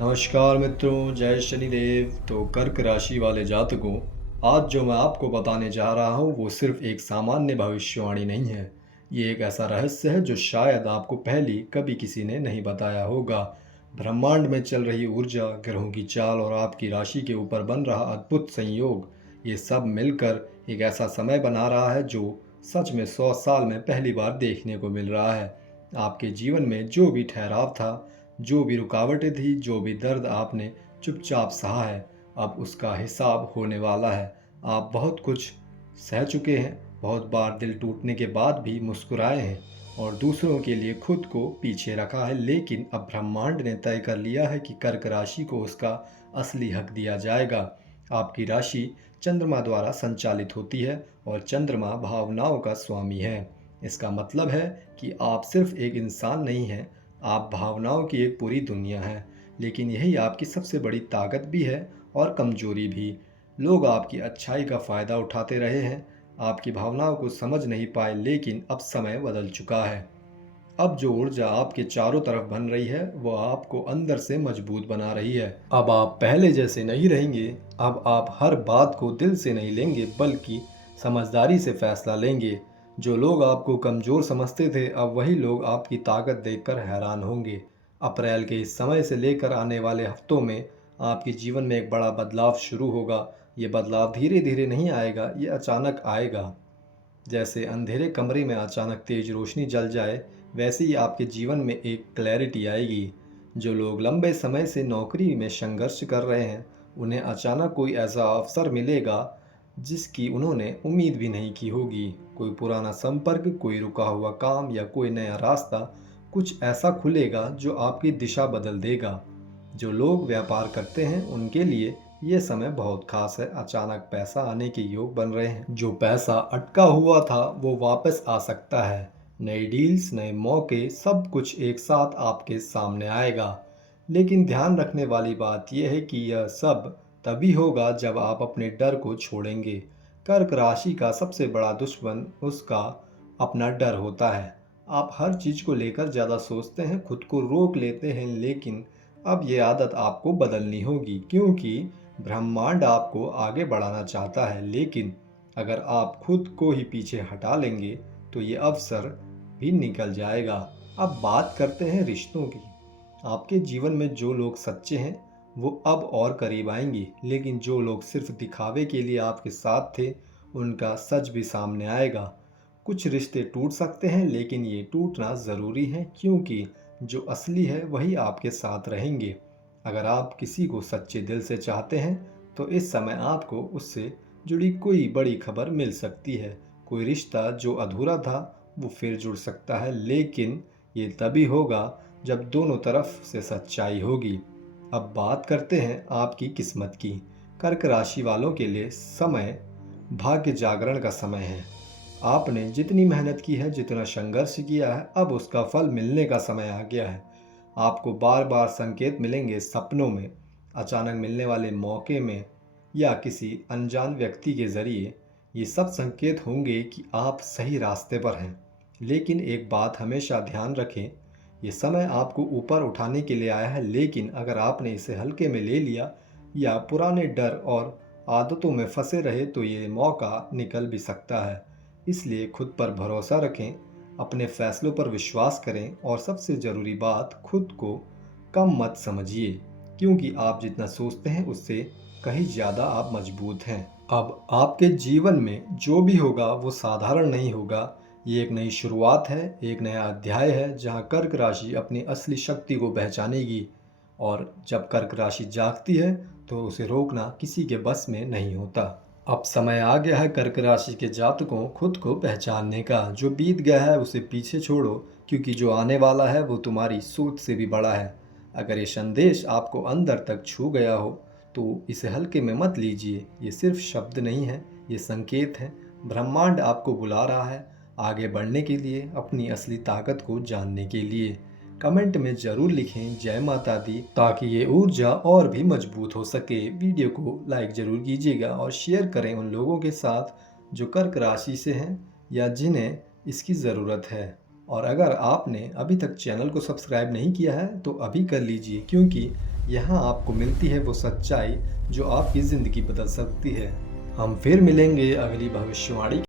नमस्कार मित्रों, जय शनिदेव। तो कर्क राशि वाले जातकों, आज जो मैं आपको बताने जा रहा हूँ वो सिर्फ एक सामान्य भविष्यवाणी नहीं है। ये एक ऐसा रहस्य है जो शायद आपको पहले कभी किसी ने नहीं बताया होगा। ब्रह्मांड में चल रही ऊर्जा, ग्रहों की चाल और आपकी राशि के ऊपर बन रहा अद्भुत संयोग, ये सब मिलकर एक ऐसा समय बना रहा है जो सच में 100 साल में पहली बार देखने को मिल रहा है। आपके जीवन में जो भी ठहराव था, जो भी रुकावटें थी, जो भी दर्द आपने चुपचाप सहा है, अब उसका हिसाब होने वाला है। आप बहुत कुछ सह चुके हैं, बहुत बार दिल टूटने के बाद भी मुस्कुराए हैं और दूसरों के लिए खुद को पीछे रखा है, लेकिन अब ब्रह्मांड ने तय कर लिया है कि कर्क राशि को उसका असली हक दिया जाएगा। आपकी राशि चंद्रमा द्वारा संचालित होती है और चंद्रमा भावनाओं का स्वामी है। इसका मतलब है कि आप सिर्फ एक इंसान नहीं हैं, आप भावनाओं की एक पूरी दुनिया है। लेकिन यही आपकी सबसे बड़ी ताकत भी है और कमजोरी भी। लोग आपकी अच्छाई का फ़ायदा उठाते रहे हैं, आपकी भावनाओं को समझ नहीं पाए, लेकिन अब समय बदल चुका है। अब जो ऊर्जा आपके चारों तरफ बन रही है वो आपको अंदर से मजबूत बना रही है। अब आप पहले जैसे नहीं रहेंगे। अब आप हर बात को दिल से नहीं लेंगे, बल्कि समझदारी से फैसला लेंगे। जो लोग आपको कमज़ोर समझते थे, अब वही लोग आपकी ताकत देखकर हैरान होंगे। अप्रैल के इस समय से लेकर आने वाले हफ्तों में आपके जीवन में एक बड़ा बदलाव शुरू होगा। ये बदलाव धीरे धीरे नहीं आएगा, ये अचानक आएगा। जैसे अंधेरे कमरे में अचानक तेज रोशनी जल जाए, वैसे ही आपके जीवन में एक क्लैरिटी आएगी। जो लोग लंबे समय से नौकरी में संघर्ष कर रहे हैं, उन्हें अचानक कोई ऐसा अवसर मिलेगा जिसकी उन्होंने उम्मीद भी नहीं की होगी। कोई पुराना संपर्क, कोई रुका हुआ काम या कोई नया रास्ता, कुछ ऐसा खुलेगा जो आपकी दिशा बदल देगा। जो लोग व्यापार करते हैं उनके लिए ये समय बहुत खास है। अचानक पैसा आने के योग बन रहे हैं। जो पैसा अटका हुआ था वो वापस आ सकता है। नई डील्स, नए मौके, सब कुछ एक साथ आपके सामने आएगा। लेकिन ध्यान रखने वाली बात यह है कि यह सब तभी होगा जब आप अपने डर को छोड़ेंगे। कर्क राशि का सबसे बड़ा दुश्मन उसका अपना डर होता है। आप हर चीज़ को लेकर ज़्यादा सोचते हैं, खुद को रोक लेते हैं, लेकिन अब ये आदत आपको बदलनी होगी, क्योंकि ब्रह्मांड आपको आगे बढ़ाना चाहता है। लेकिन अगर आप खुद को ही पीछे हटा लेंगे तो ये अवसर भी निकल जाएगा। अब बात करते हैं रिश्तों की। आपके जीवन में जो लोग सच्चे हैं वो अब और करीब आएंगे, लेकिन जो लोग सिर्फ दिखावे के लिए आपके साथ थे, उनका सच भी सामने आएगा। कुछ रिश्ते टूट सकते हैं, लेकिन ये टूटना ज़रूरी है, क्योंकि जो असली है वही आपके साथ रहेंगे। अगर आप किसी को सच्चे दिल से चाहते हैं तो इस समय आपको उससे जुड़ी कोई बड़ी खबर मिल सकती है। कोई रिश्ता जो अधूरा था वो फिर जुड़ सकता है, लेकिन ये तभी होगा जब दोनों तरफ से सच्चाई होगी। अब बात करते हैं आपकी किस्मत की। कर्क राशि वालों के लिए समय भाग्य जागरण का समय है। आपने जितनी मेहनत की है, जितना संघर्ष किया है, अब उसका फल मिलने का समय आ गया है। आपको बार बार संकेत मिलेंगे, सपनों में, अचानक मिलने वाले मौके में या किसी अनजान व्यक्ति के ज़रिए। ये सब संकेत होंगे कि आप सही रास्ते पर हैं। लेकिन एक बात हमेशा ध्यान रखें, ये समय आपको ऊपर उठाने के लिए आया है, लेकिन अगर आपने इसे हल्के में ले लिया या पुराने डर और आदतों में फंसे रहे तो ये मौका निकल भी सकता है। इसलिए खुद पर भरोसा रखें, अपने फैसलों पर विश्वास करें और सबसे ज़रूरी बात, खुद को कम मत समझिए, क्योंकि आप जितना सोचते हैं उससे कहीं ज़्यादा आप मजबूत हैं। अब आपके जीवन में जो भी होगा वो साधारण नहीं होगा। ये एक नई शुरुआत है, एक नया अध्याय है जहाँ कर्क राशि अपनी असली शक्ति को पहचानेगी। और जब कर्क राशि जागती है तो उसे रोकना किसी के बस में नहीं होता। अब समय आ गया है कर्क राशि के जातकों, खुद को पहचानने का। जो बीत गया है उसे पीछे छोड़ो, क्योंकि जो आने वाला है वो तुम्हारी सोच से भी बड़ा है। अगर ये संदेश आपको अंदर तक छू गया हो तो इसे हल्के में मत लीजिए। ये सिर्फ शब्द नहीं है, ये संकेत है। ब्रह्मांड आपको बुला रहा है आगे बढ़ने के लिए, अपनी असली ताकत को जानने के लिए। कमेंट में ज़रूर लिखें जय माता दी, ताकि ये ऊर्जा और भी मजबूत हो सके। वीडियो को लाइक ज़रूर कीजिएगा और शेयर करें उन लोगों के साथ जो कर्क राशि से हैं या जिन्हें इसकी ज़रूरत है। और अगर आपने अभी तक चैनल को सब्सक्राइब नहीं किया है तो अभी कर लीजिए, क्योंकि यहाँ आपको मिलती है वो सच्चाई जो आपकी ज़िंदगी बदल सकती है। हम फिर मिलेंगे अगली भविष्यवाणी